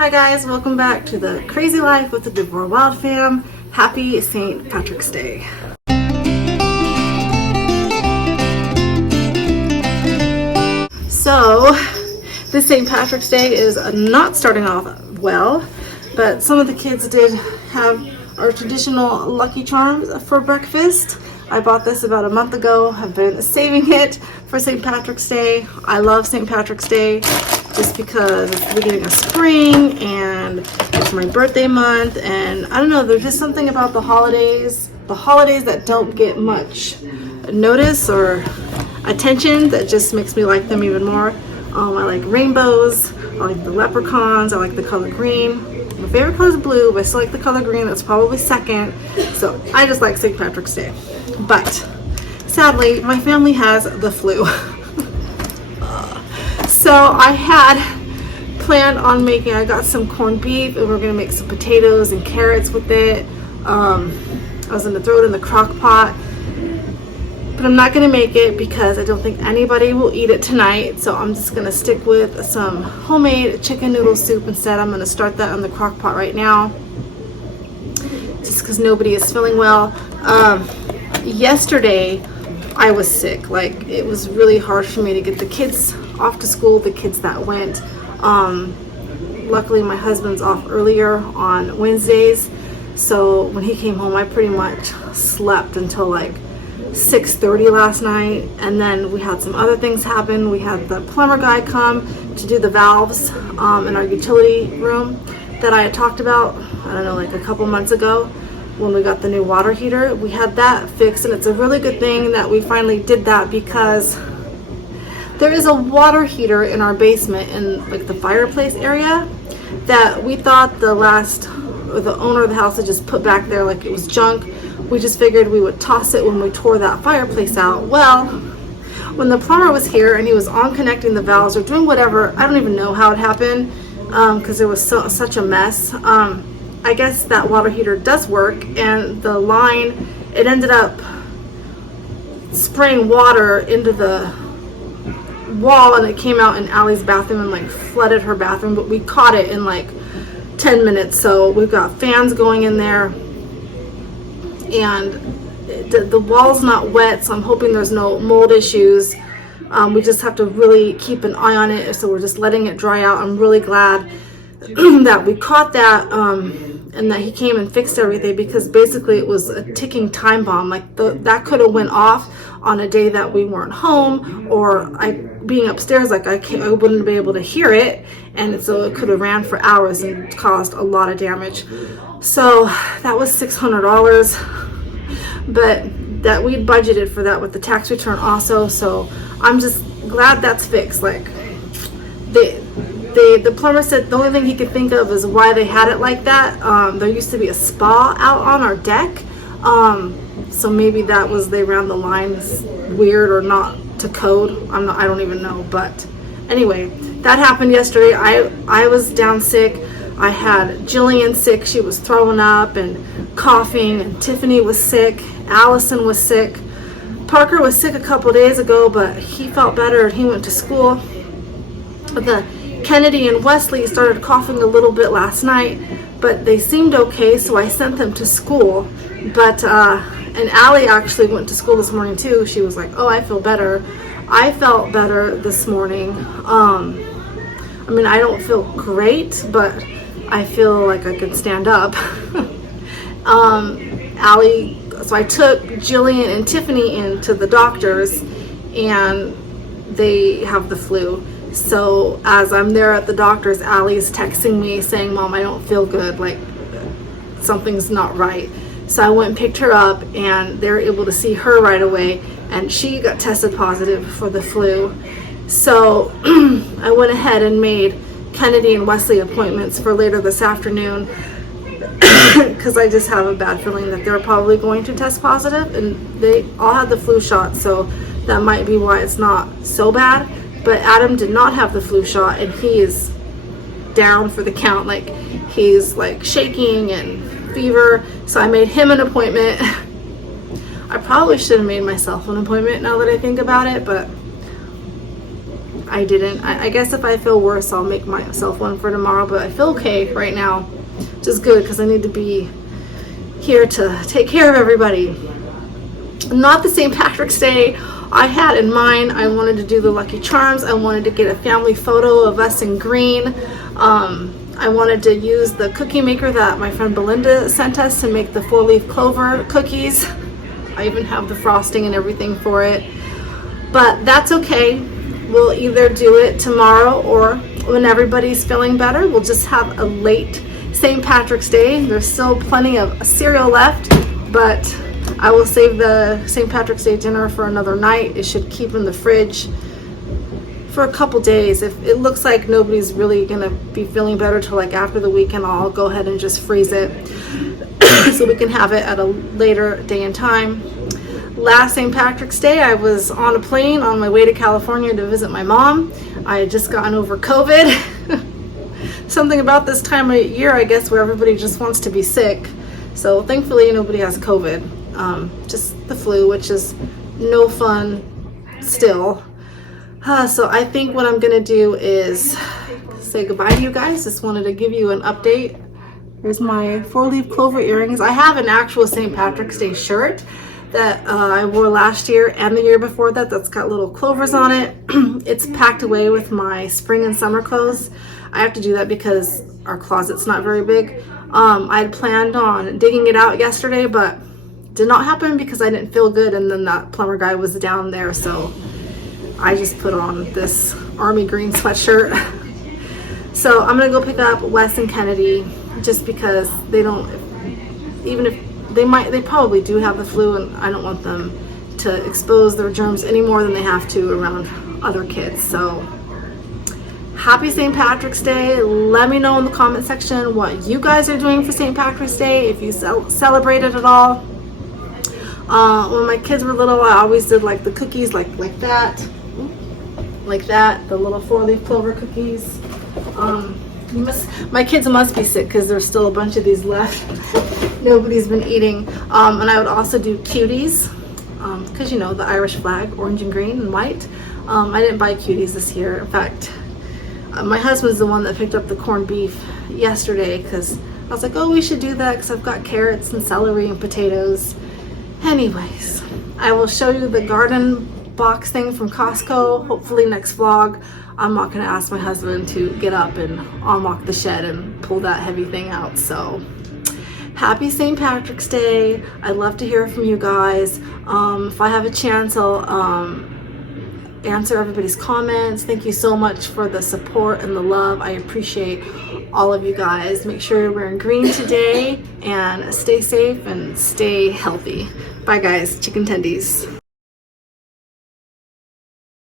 Hi guys, welcome back to the crazy life with the DeVores Wild Fam. Happy St. Patrick's Day. So, this St. Patrick's Day is not starting off well, but some of the kids did have our traditional Lucky Charms for breakfast. I bought this about a month ago. I've been saving it for St. Patrick's Day. I love St. Patrick's Day just because it's the beginning of spring and it's my birthday month, and I don't know, there's just something about the holidays that don't get much notice or attention that just makes me like them even more. I like rainbows, I like the leprechauns, I like the color green. My favorite color is blue, but I still like the color green. That's probably second. So I just like St. Patrick's Day. But sadly, my family has the flu. So I had planned on I got some corned beef and we're gonna make some potatoes and carrots with it. I was gonna throw it in the crock pot, but I'm not gonna make it because I don't think anybody will eat it tonight. So I'm just gonna stick with some homemade chicken noodle soup instead. I'm gonna start that on the crock pot right now, just because nobody is feeling well. Yesterday I was sick. Like, it was really hard for me to get the kids off to school, the kids that went. Luckily my husband's off earlier on Wednesdays, so when he came home I pretty much slept until like 6:30 last night, and then we had some other things happen. We had the plumber guy come to do the valves in our utility room that I had talked about, I don't know, like a couple months ago when we got the new water heater. We had that fixed, and it's a really good thing that we finally did that because there is a water heater in our basement in like the fireplace area that we thought the owner of the house had just put back there like it was junk. We just figured we would toss it when we tore that fireplace out. Well, when the plumber was here and he was on connecting the valves or doing whatever, I don't even know how it happened because it was such a mess. I guess that water heater does work, and the line, it ended up spraying water into the wall, and it came out in Allie's bathroom and like flooded her bathroom, but we caught it in like 10 minutes. So we've got fans going in there, and the wall's not wet, so I'm hoping there's no mold issues. We just have to really keep an eye on it, so we're just letting it dry out. I'm really glad that we caught that and that he came and fixed everything, because basically it was a ticking time bomb. Like that could have went off on a day that we weren't home, or being upstairs, like I wouldn't be able to hear it, and so it could have ran for hours and caused a lot of damage. So that was $600, but that we budgeted for that with the tax return also. So I'm just glad that's fixed. Like the plumber said the only thing he could think of is why they had it like that. There used to be a spa out on our deck, so maybe that was, they ran the lines weird or not to code. I don't even know. But anyway, that happened yesterday. I was down sick. I had Jillian sick. She was throwing up and coughing, and Tiffany was sick. Allison was sick. Parker was sick a couple days ago, but he felt better and he went to school. The Kennedy and Wesley started coughing a little bit last night, but they seemed okay, so I sent them to school. But and Allie actually went to school this morning too. She was like, oh, I feel better. I felt better this morning. I mean, I don't feel great, but I feel like I could stand up. Allie, so I took Jillian and Tiffany into the doctors, and they have the flu. So as I'm there at the doctor's, Allie's texting me saying, Mom, I don't feel good, like something's not right. So I went and picked her up, and they were able to see her right away, and she got tested positive for the flu. So I went ahead and made Kennedy and Wesley appointments for later this afternoon because I just have a bad feeling that they're probably going to test positive, and they all had the flu shot, so that might be why it's not so bad. But Adam did not have the flu shot, and he is down for the count. Like, he's like shaking and fever. So I made him an appointment. I probably should have made myself an appointment now that I think about it, but I didn't. I guess if I feel worse, I'll make myself one for tomorrow, but I feel okay right now, which is good because I need to be here to take care of everybody. Not the St. Patrick's Day I had in mind. I wanted to do the Lucky Charms. I wanted to get a family photo of us in green. I wanted to use the cookie maker that my friend Belinda sent us to make the 4-leaf clover cookies. I even have the frosting and everything for it. But that's okay. We'll either do it tomorrow or when everybody's feeling better. We'll just have a late St. Patrick's Day. There's still plenty of cereal left, but I will save the St. Patrick's Day dinner for another night. It should keep in the fridge for a couple days. If it looks like nobody's really gonna be feeling better till like after the weekend, I'll go ahead and just freeze it so we can have it at a later day and time. Last St. Patrick's Day, I was on a plane on my way to California to visit my mom. I had just gotten over COVID. Something about this time of year, I guess, where everybody just wants to be sick. So thankfully nobody has COVID, just the flu, which is no fun still. So I think what I'm gonna do is say goodbye to you guys. Just wanted to give you an update. Here's my 4-leaf clover earrings. I have an actual St. Patrick's Day shirt that I wore last year and the year before that that's got little clovers on it. It's packed away with my spring and summer clothes. I have to do that because our closet's not very big. I had planned on digging it out yesterday, but did not happen because I didn't feel good, and then that plumber guy was down there, so I just put on this army green sweatshirt. So I'm gonna go pick up Wes and Kennedy just because they don't, even if they probably do have the flu, and I don't want them to expose their germs any more than they have to around other kids. So happy St. Patrick's Day. Let me know in the comment section what you guys are doing for St. Patrick's Day, if you celebrate it at all. When my kids were little, I always did like the cookies like that, the little 4-leaf clover cookies. My kids must be sick because there's still a bunch of these left. Nobody's been eating. And I would also do cuties because, you know, the Irish flag, orange and green and white. I didn't buy cuties this year. In fact, my husband's the one that picked up the corned beef yesterday because I was like, oh, we should do that because I've got carrots and celery and potatoes. Anyways, I will show you the garden box thing from Costco hopefully next vlog. I'm not going to ask my husband to get up and unlock the shed and pull that heavy thing out. So happy St. Patrick's Day. I'd love to hear from you guys. If I have a chance, I'll answer everybody's comments. Thank you so much for the support and the love. I appreciate all of you guys. Make sure you're wearing green today and stay safe and stay healthy. Bye guys, chicken tendies.